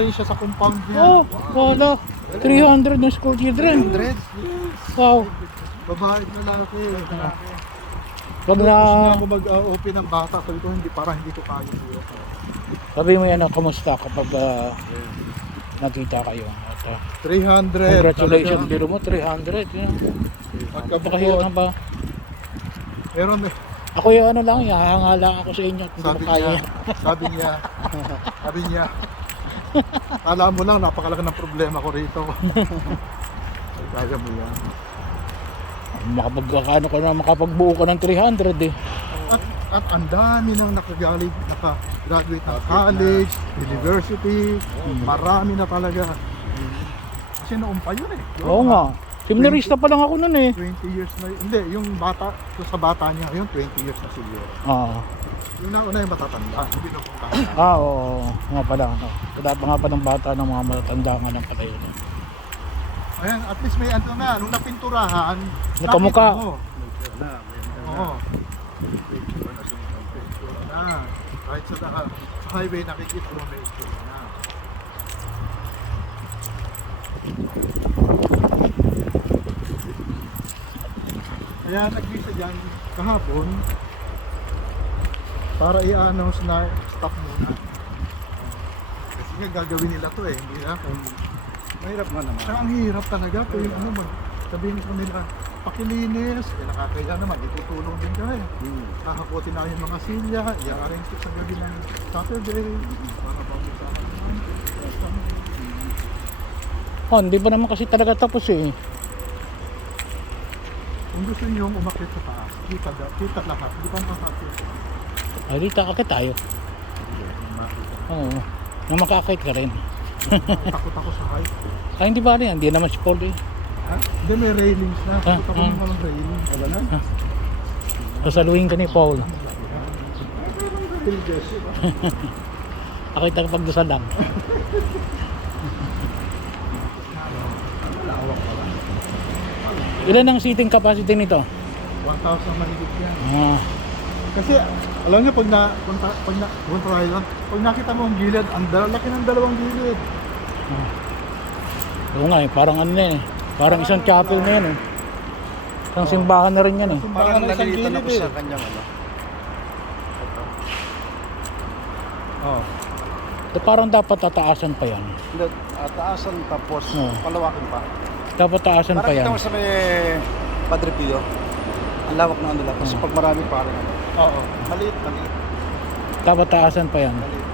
rin siya sa compound niya. Oh, wala. 300 ng school children. 100. Wow. Babae at lalaki. Pag na, Gusto niya ako mag-open ng bata. Sabi ko, hindi, parang hindi ko kaya yun. sabi mo yan, kamusta kapag nakita kayo. At, 300. congratulations, talaga. biro mo, 300. Yun. Pagkabukod. na ba? Pero Ako yung ano lang, hahangala ako sa inyo. Hindi sabi ko kaya. niya, sabi niya, alam mo lang, napakalaki ng problema ko rito. Kaya mo yan. Makapagkakano ka na, makapagbuo ka ng 300 eh. At ang dami nang naka-graduate ng college, university, marami na talaga. Kasi noon pa yun eh. Oo nga. Seminarista pa lang ako nun eh. 20 years na yun. Hindi, yung bata, sa bata niya, yun 20 years na siguro. Yung una yung matatanda, hindi na kung kaya. Oo. Nga pala. Wala pa nga pa ng bata ng mga matatanda nga lang pala yun. Ayan, at least may ano na, nung napinturahan, Nagkamukha. nakita mo. Oo. Na. Kahit sa highway nakikita mo may itsura na. Kaya nag-visa dyan kahapon para i-announce na stop muna. Kasi nga gagawin nila to eh, hindi na kung mahirap nga naman. Saka ang hirap talaga kung yung ano ba, sabihin ko nila, pakilinis, eh nakakaya naman, itutulong din kaya. Kakakutin na yung mga silya, i-arrange ko sa gabi ng Saturday, para pag-usapan naman. Hindi pa naman kasi talaga tapos eh. Kung gusto niyo umakyat sa taas, kita lahat, hindi pa makakakit. Ay, dito akit tayo. Oo. Nang makakit ka rin. Takot ako sa height. Ay, hindi ba rin? Hindi naman si Paul eh. Ha? Hindi, may railings na. Takot ako ng walang railings. Wala na? Sasaluhin ka ni Paul. Tildes. Akit ang pagdasal lang. Ilan ang seating capacity nito? 1,000 mahigit yan. Kasi alam niyo pag nakita mo ang gilid, ang laki ng dalawang gilid. Oo nga eh, parang ano na eh. Parang isang chapel na yan eh. Isang simbahan na rin yan eh. Parang nalilitan ako sa kanyang ano. Oh. Parang dapat tataasan pa yan. Taasan tapos palawakin pa. Dapat taasan pa Parang yan. kita mo sa may Padre Pio. Ang lawak ng ano lang. Kasi pag marami parang ano. Oo. Maliit. Dapat taasan pa yan. Maliit.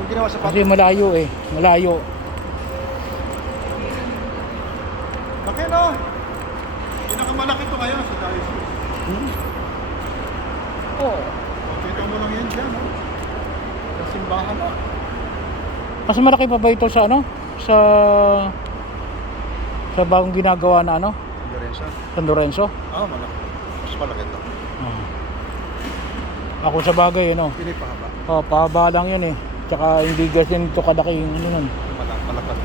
Yung ginawa sa Kasi malayo eh. Malayo. Laki no? Pinakamalaki to ngayon sa diocese. Oo. Kita mo lang yan dyan, no? Sa simbahan na. Mas malaki pa ba ito sa ano? Sa bagong ginagawa na ano? Lorenzo. San Lorenzo? Malaki. Mas malaki ito. Ako sa bagay ano. Pinipahaba. Pahaba lang yun eh. Tsaka hindi ganyan ito kalaki yung ano nun. Malapad.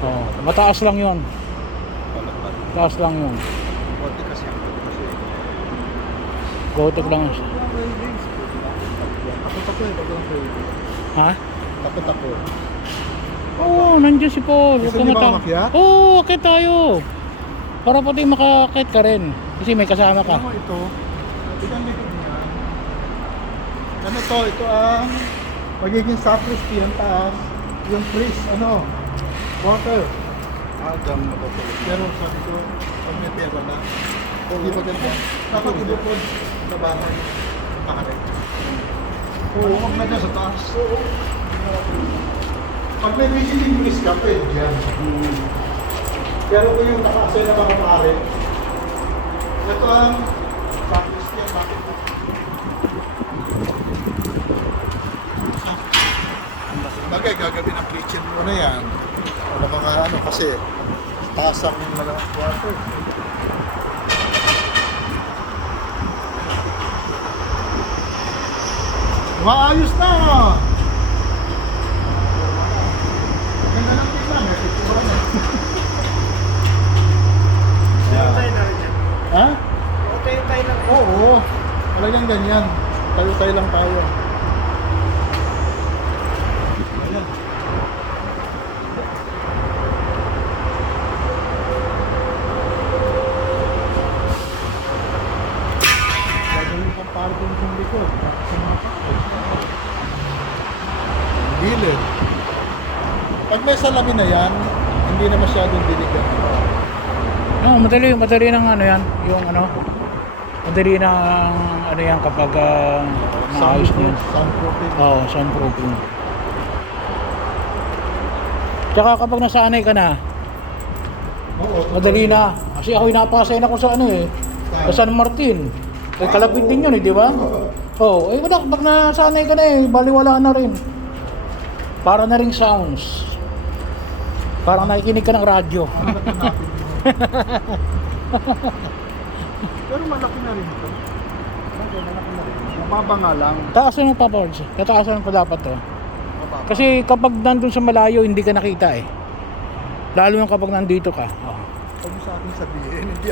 Mataas lang yun. Malapad. Taas lang yun. Konti kasi ang kasi. Gotek lang. Takot ako eh, bagong railings. Ha? Takot ako. Oo, nandiyan si Paul. Gusto niyo ba umakyat? Oo, akit tayo. Para pati makakit ka rin. Kasi may kasama ka. Ano ito? Ito ang likod niya. Ano to? Ito ang magiging sacristy ang taas. Yung priest, water. Dam na ba talaga? Pero sabi ko, pag may pera na, hindi maganda. Dapat ibukod sa bahay. Pare. Oo, huwag na dyan sa taas. Pag may visiting priest ka, pwede dyan. Pero kung yung nakasay na mga pare, ito ang sacristy ang bakit mo. Bagay, gagawin ang kitchen mo na yan. Ano mga kasi tasang yung mga water. Maayos na! Ganda lang tingnan, may picture na. Tayo na rin yan. Ha? Tayo na rin. Oo. Talagang ganyan. Tayo-tayo lang tayo. Ayan. Pag may salamin na yan, hindi na masyadong diligan. No, madali ng ano yan, yung ano, madali ng ano yan kapag naayos niyan. Soundproofing. Oo, soundproofing. Tsaka kapag nasanay ka na, Oo, madali na. Kasi ako'y napasay na ko sa ano eh, sa San Martin. Eh, kalapit din yun eh, di ba? Oo, eh wala, kapag nasanay ka na eh, baliwala na rin. Para na ring sounds. Parang nakikinig ka ng radyo. Ano na natin yun? Pero malaki na rin ito. Malaki na rin. Mababa nga lang. Taasan mo pa, Paul. Tataasan pa dapat to. Mababa. Kasi kapag nandun sa malayo, hindi ka nakita eh. Lalo yung kapag nandito ka. Oh. Huwag mo sa akin sabihin, hindi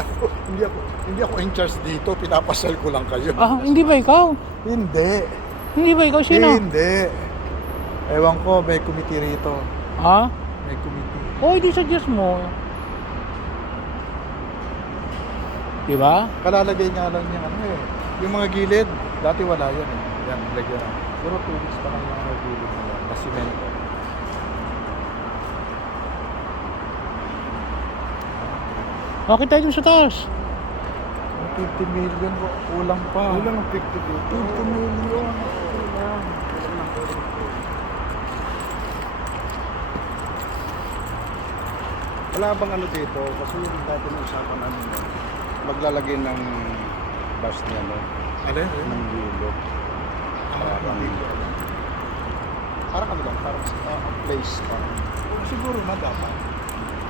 ako in charge dito, pinapasal ko lang kayo. Ah, hindi ba ikaw? Hindi. Hindi ba ikaw? Sino? Hindi. Ewan ko, may committee rito. Ha? May committee. Oh, hindi suggest mo. Diba? Kalalagay nga lang niya ano eh. Yung mga gilid, dati wala yan eh. Yan, lagyan na. Pero 2 weeks pa lang yung mga gilid na yan. Na simento. Bakit tayo dun sa taas? Yung 50 million, kulang pa. Kulang ang 50 million. 50 million. Kulang. Wala bang ano dito? Kasi yung dati na usapan namin maglalagay ng bus niya, no? Alin? Ng dulo. Parang ano lang, parang place parang. Siguro na dapat.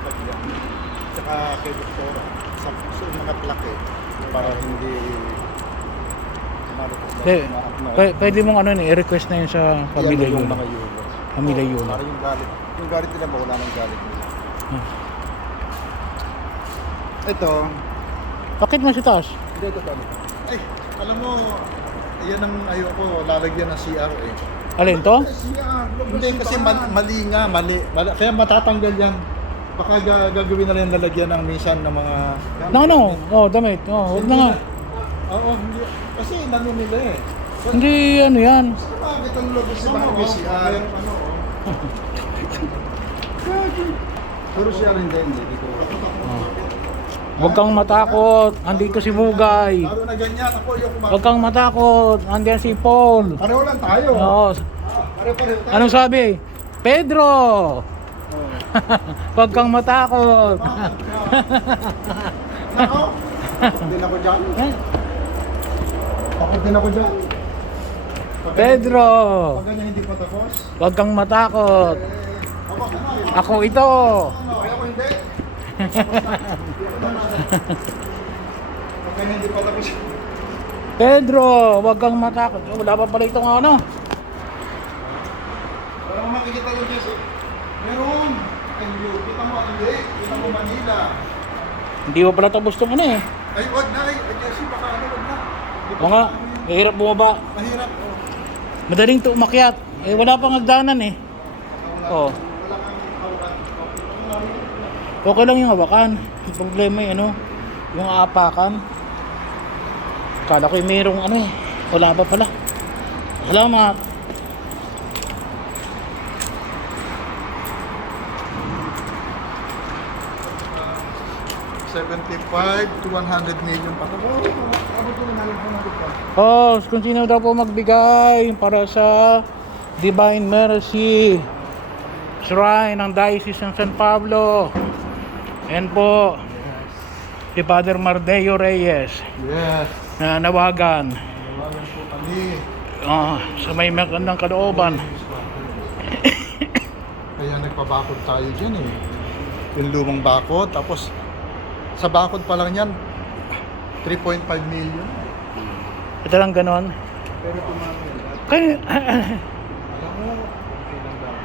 Lagyan. Tsaka kay Doktora. Sa mga plake. Para hindi marupos na Pwede mong ano i-request na yun sa pamilya yung yun. mga yulo. Pamilya yun. Para yung galit. Yung galit nila ba? Wala nang galit nila. Ito. Bakit mo sa taas? Hindi, ito dami. Ay, alam mo, yan ang ayoko, lalagyan ng CR eh. Alin to? CR. Hindi kasi mali nga, mali. Kaya matatanggal yan. Baka gagawin na lang lalagyan ng minsan ng mga... No. Oh, damit. Oh, huwag na nga. Oo, hindi. Kasi nano nila eh. Hindi ano yan. Saan bakit ang logo si Baka CR? Ano, Puro siya rin din. Hindi ko. Huwag kang matakot. Andito si Bugay. Lalo na ganyan, ako yung Huwag kang matakot. Andiyan si Paul. Pareho lang tayo. Oo. Pareho tayo. Anong sabi? Pedro! Huwag kang matakot. Nako, Hindi na ko dyan. ako din ako dyan. Pedro! Pag ganyan hindi pa tapos, Huwag kang matakot. ako ano eh. Ako ito. Ay, ako hindi. Pag ganyan hindi pa tapos. Pedro, huwag kang matakot. Wala pa pala itong ano. Para mo makikita yung Jesse. Meron. Ayun, kita mo hindi. Kita mo Manila. Hindi pa pala tapos itong ano eh. Ay, wag na. Ay, Jesse, baka ano, wag na. Hindi pa O nga, ano yun. mahirap bumaba. Mahirap. Oh. Madaling to umakyat. Eh wala pang hagdanan eh. Oh. Wala kang hawakan. Okay lang yung hawakan. Yung problema yung ano, yung aapakan. Kala ko yung mayroong ano eh. Wala pa pala. Salamat. $75 to 100 million pa. Oh, abot ko na lang pa. Oh, kung sino daw po magbigay para sa Divine Mercy Shrine ng Diocese ng San Pablo. Yan po. Si Father Mardeo Reyes Yes. na nawagan Tawagan po kami. sa may magandang kalooban. Kaya nagpabakod tayo dyan eh. Yung lumang bakod. Tapos sa bakod pa lang yan, 3.5 million. Ito lang ganon. Pero tumami yan. Kaya, Alam mo,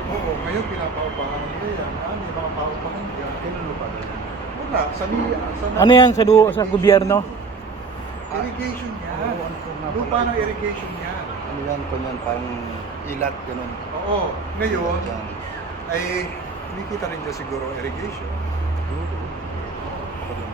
oo, ngayon pinapaupahan nila yan. May mga paupahan yan. Kinulupa na yan. Wala, ano yan sa gobyerno? irrigation yan. Lupa ng irrigation yan. Ano yan po yan? Parang ilat, ganun. Oo, ngayon, Yan. ay kumikita rin dyan siguro irrigation. Pag yung